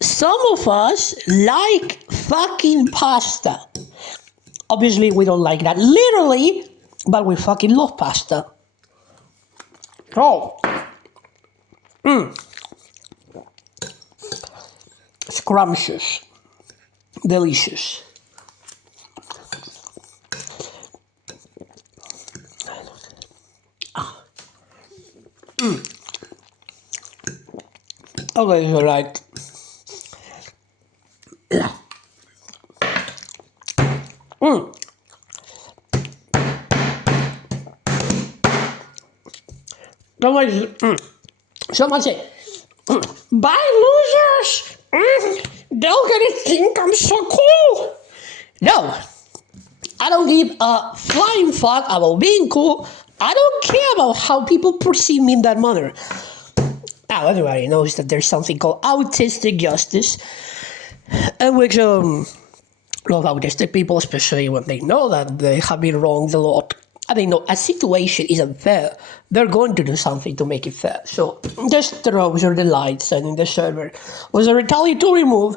Some of us like fucking pasta. Obviously, we don't like that literally, but we fucking love pasta. Oh. Scrumptious. Delicious. Okay, so like, someone say, bye losers! They're gonna think I'm so cool! No, I don't give a flying fuck about being cool. I don't care about how people perceive me in that manner. Now, everybody knows that there's something called autistic justice, in which a lot of autistic people, especially when they know that they have been wronged a lot, and they know a situation isn't fair, they're going to do something to make it fair. So the strobes or the lights and in the server was a retaliatory move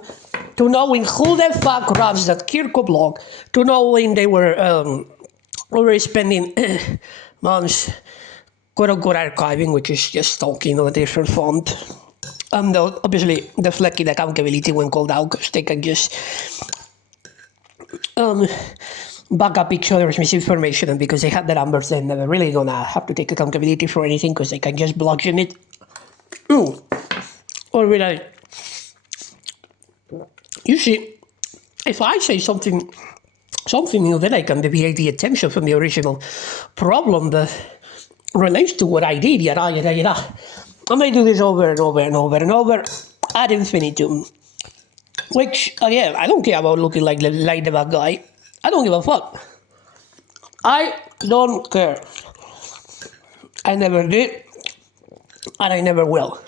to knowing who the fuck runs that Kirko blog, to knowing they were already spending months quote-unquote archiving, which is just talking on a different font. And obviously deflecting accountability when called out, because they can just back up each other's misinformation, and because they have the numbers, they're never really gonna have to take accountability for anything, because they can just bludgeon it. Or be like, you see, if I say something new, then I can deviate the attention from the original problem that relates to what I did, yada, yada, yada. And they do this over and over and over and over ad infinitum. Which, again, I don't care about looking like the bad guy. I don't give a fuck. I don't care. I never did, and I never will.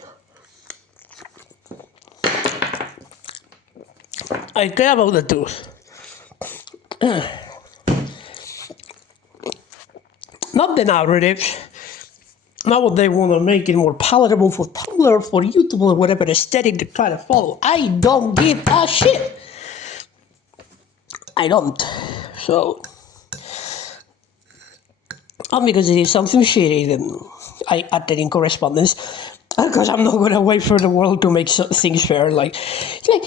I care about the truth. Not the narrative. Not what they want to make it more palatable for Tumblr, for YouTube, or whatever aesthetic they try to follow. I don't give a shit. I don't. So, because it is something shitty, then I add that in correspondence. Because I'm not going to wait for the world to make things fair. Like, no,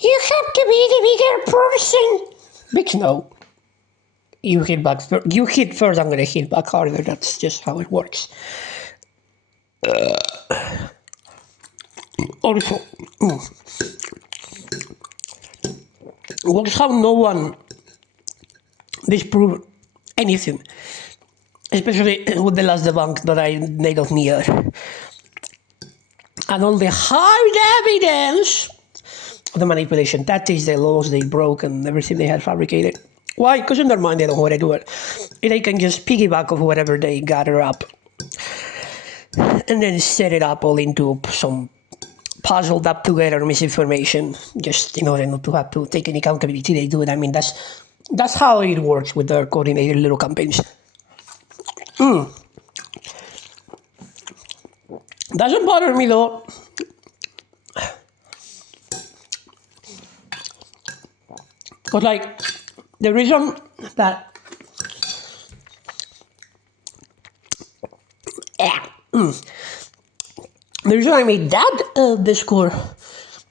you have to be the bigger person. Bitch, no. You hit back first. You hit first, I'm going to hit back harder. That's just how it works. Also, watch how no one disproved anything, especially with the last debunk that I made of Nier. And all the hard evidence of the manipulation tactics, the laws they broke, and everything they had fabricated. Why? Because in their mind they don't know how to do it. They can just piggyback of whatever they gather up and then set it up all into some puzzled up together misinformation, just in order not to have to take any accountability. They do it. I mean, that's how it works with their coordinated little campaigns. Doesn't bother me though. Because like, the reason that the reason I made that Discord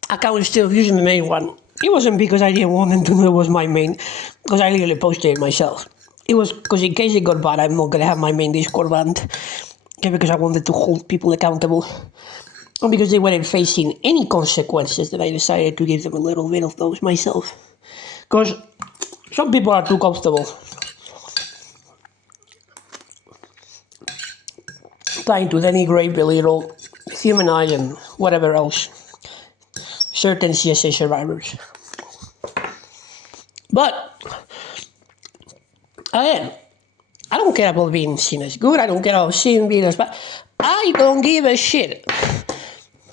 account instead of using the main one, it wasn't because I didn't want them to know it was my main, because I literally posted it myself. It was because in case it got banned, I'm not going to have my main Discord banned, just because I wanted to hold people accountable. And because they weren't facing any consequences, that I decided to give them a little bit of those myself. Because some people are too comfortable trying to denigrate, belittle, humanize, and whatever else certain CSA survivors. But again, I don't care about being seen as good. I don't care about seeing being as bad. I don't give a shit.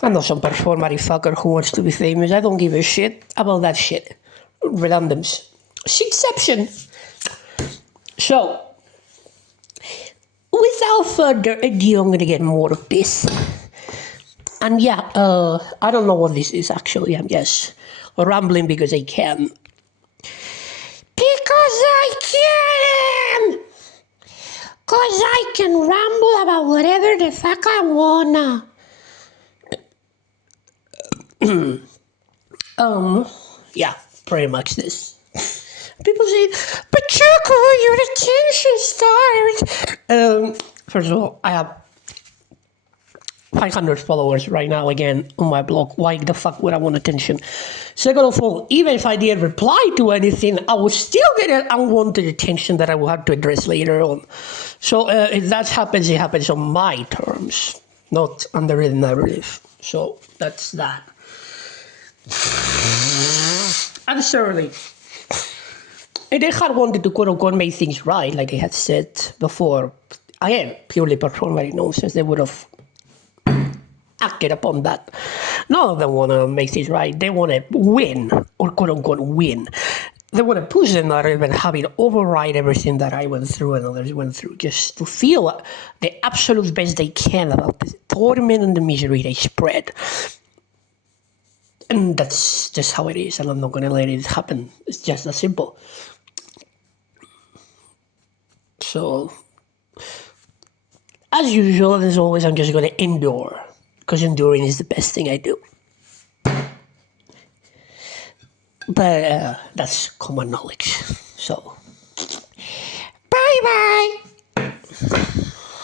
I'm not some performative fucker who wants to be famous. I don't give a shit about that shit. Redundance. Shitception. So, without further ado, I'm going to get more of this. And yeah, I don't know what this is actually. I'm just rambling because I can. Because I can! Because I can ramble about whatever the fuck I wanna. Yeah, pretty much this. People say, but Choco, you're the attention star. First of all, I have 500 followers right now again on my blog. Why the fuck would I want attention? Second of all, even if I didn't reply to anything, I would still get an unwanted attention that I will have to address later on. So if that happens, it happens on my terms, not under the narrative. So that's that. And thirdly, if they had wanted to quote unquote make things right, like they had said before, again, purely performative nonsense, they would have acted upon that. None of them want to make things right. They want to win, or quote unquote win. They want to push the narrative and have it override everything that I went through and others went through, just to feel the absolute best they can about the torment and the misery they spread. And that's just how it is, and I'm not going to let it happen. It's just that simple. So, as usual, as always, I'm just going to endure, because enduring is the best thing I do. But that's common knowledge. So, bye-bye.